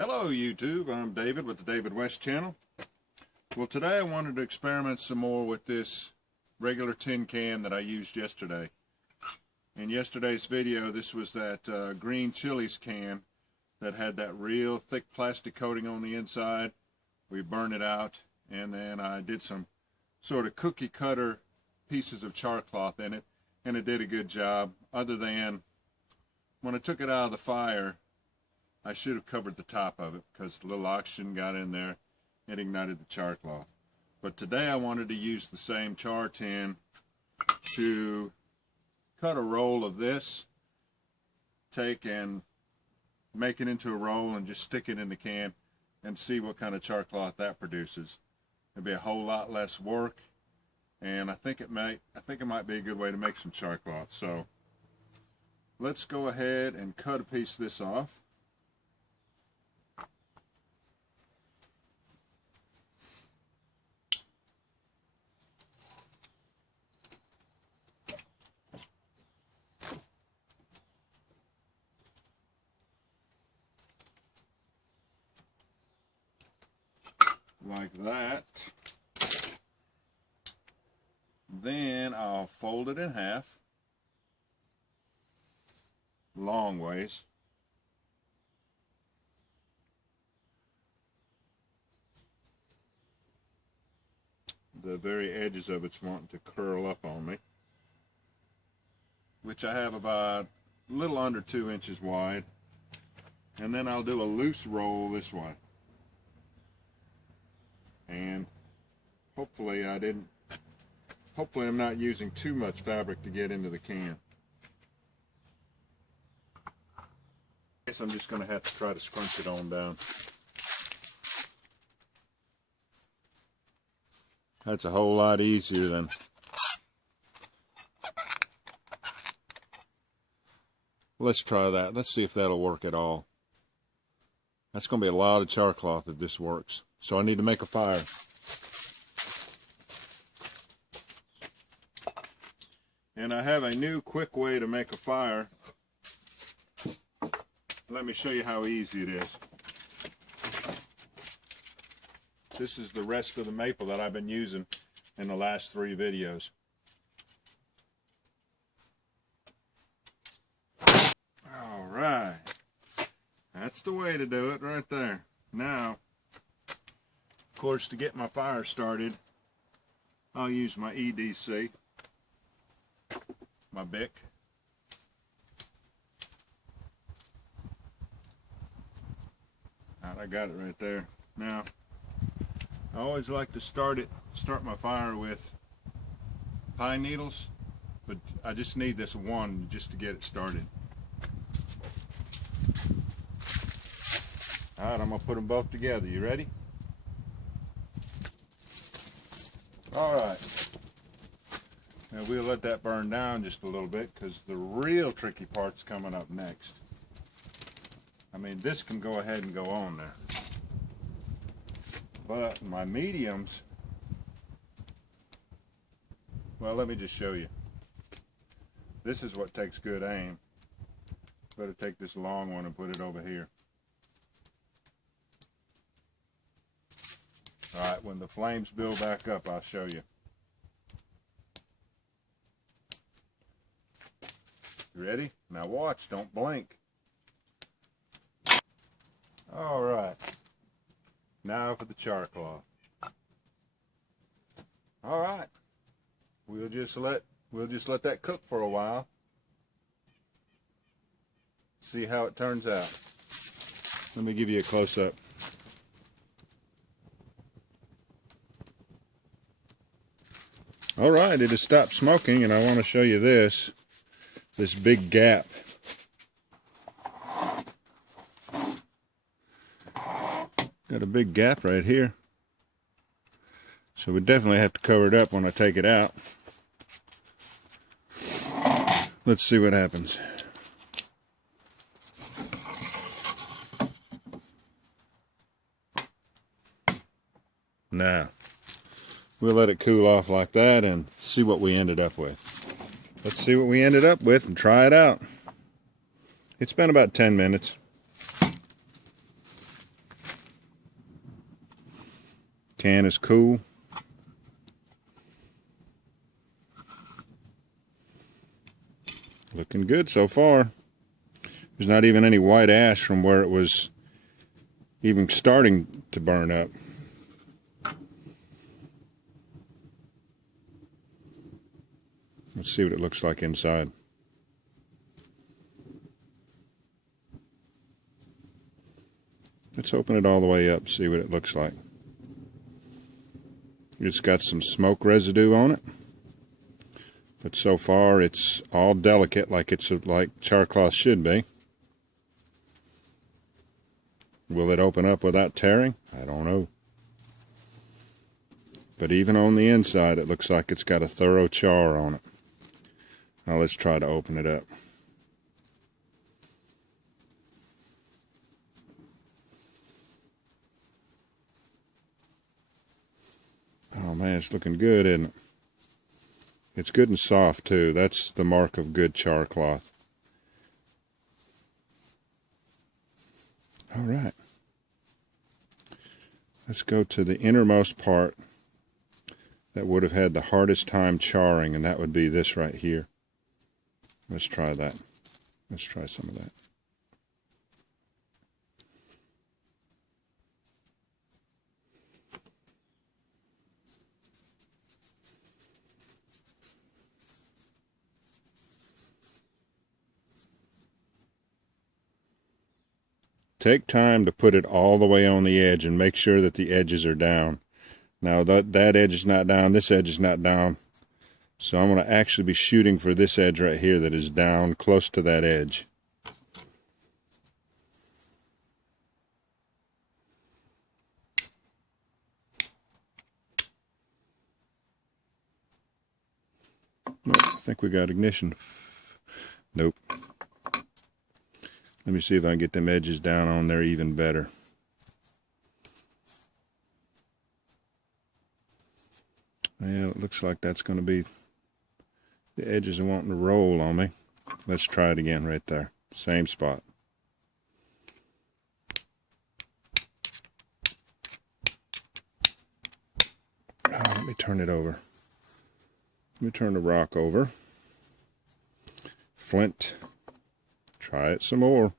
Hello YouTube, I'm David with the David West channel. Well, today I wanted to experiment some more with this regular tin can that I used yesterday. In yesterday's video, this was that green chilies can that had that real thick plastic coating on the inside. We burned it out, and then I did some sort of cookie cutter pieces of char cloth in it, and it did a good job, other than when I took it out of the fire, I should have covered the top of it because a little oxygen got in there and ignited the char cloth. But today I wanted to use the same char tin to cut a roll of this, take and make it into a roll and just stick it in the can and see what kind of char cloth that produces. It'll be a whole lot less work, and I think it might be a good way to make some char cloth. So let's go ahead and cut a piece of this off. Like that. Then I'll fold it in half, long ways. The very edges of it's wanting to curl up on me, which I have about a little under 2 inches wide. And then I'll do a loose roll this way. And hopefully I'm not using too much fabric to get into the can. I guess I'm just going to have to try to scrunch it on down. That's a whole lot easier than let's try that. Let's see if that'll work at all. That's going to be a lot of char cloth if this works. So I need to make a fire. And I have a new quick way to make a fire. Let me show you how easy it is. This is the rest of the maple that I've been using in the last 3 videos. All right. That's the way to do it right there. Now, of course, to get my fire started, I'll use my EDC, my Bic. I got it right there. Now, I always like to start my fire with pine needles, but I just need this one just to get it started. All right, I'm gonna put them both together. You ready? All right. Now we'll let that burn down just a little bit because the real tricky part's coming up next. I mean, this can go ahead and go on there. But my mediums, well, let me just show you. This is what takes good aim. Better take this long one and put it over here. All right, when the flames build back up, I'll show you. You ready? Now watch, don't blink. All right. Now for the char cloth. All right. We'll just let that cook for a while. See how it turns out. Let me give you a close-up. All right, it has stopped smoking, and I want to show you this big gap. Got a big gap right here. So we definitely have to cover it up when I take it out. Let's see what happens. Now, we'll let it cool off like that and see what we ended up with. Let's see what we ended up with and try it out. It's been about 10 minutes. Can is cool. Looking good so far. There's not even any white ash from where it was even starting to burn up. Let's see what it looks like inside. Let's open it all the way up, see what it looks like. It's got some smoke residue on it, but so far it's all delicate, like char cloth should be. Will it open up without tearing? I don't know. But even on the inside, it looks like it's got a thorough char on it. Now let's try to open it up. Oh man, it's looking good, isn't it? It's good and soft too. That's the mark of good char cloth. All right. Let's go to the innermost part that would have had the hardest time charring, and that would be this right here. Let's try that. Let's try some of that. Take time to put it all the way on the edge and make sure that the edges are down. Now that edge is not down, this edge is not down. So I'm going to actually be shooting for this edge right here that is down close to that edge. Nope, I think we got ignition. Nope. Let me see if I can get them edges down on there even better. Yeah, it looks like that's going to be, the edges are wanting to roll on me. Let's try it again right there. Same spot. Oh, let me turn it over. Let me turn the rock over. Flint. Try it some more.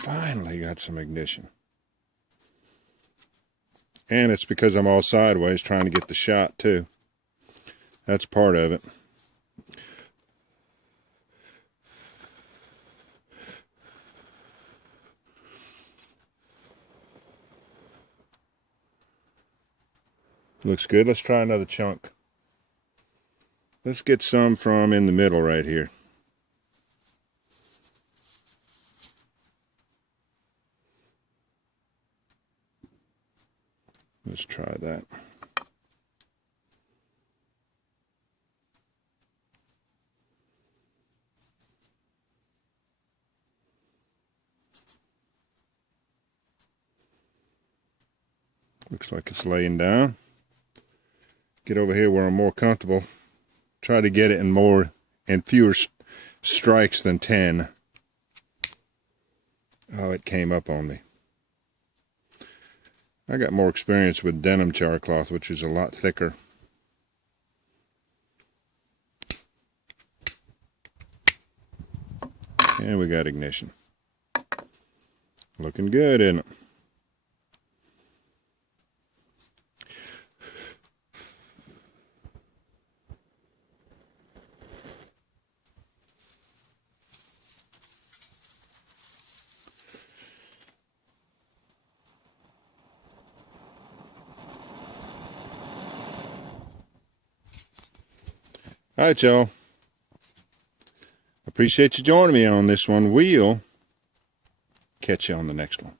Finally got some ignition. And it's because I'm all sideways trying to get the shot too. That's part of it. Looks good. Let's try another chunk. Let's get some from in the middle right here. Let's try that. Looks like it's laying down. Get over here where I'm more comfortable. Try to get it in fewer strikes than 10. Oh, it came up on me. I got more experience with denim char cloth, which is a lot thicker. And we got ignition. Looking good, isn't it? All right, y'all. Appreciate you joining me on this one. We'll catch you on the next one.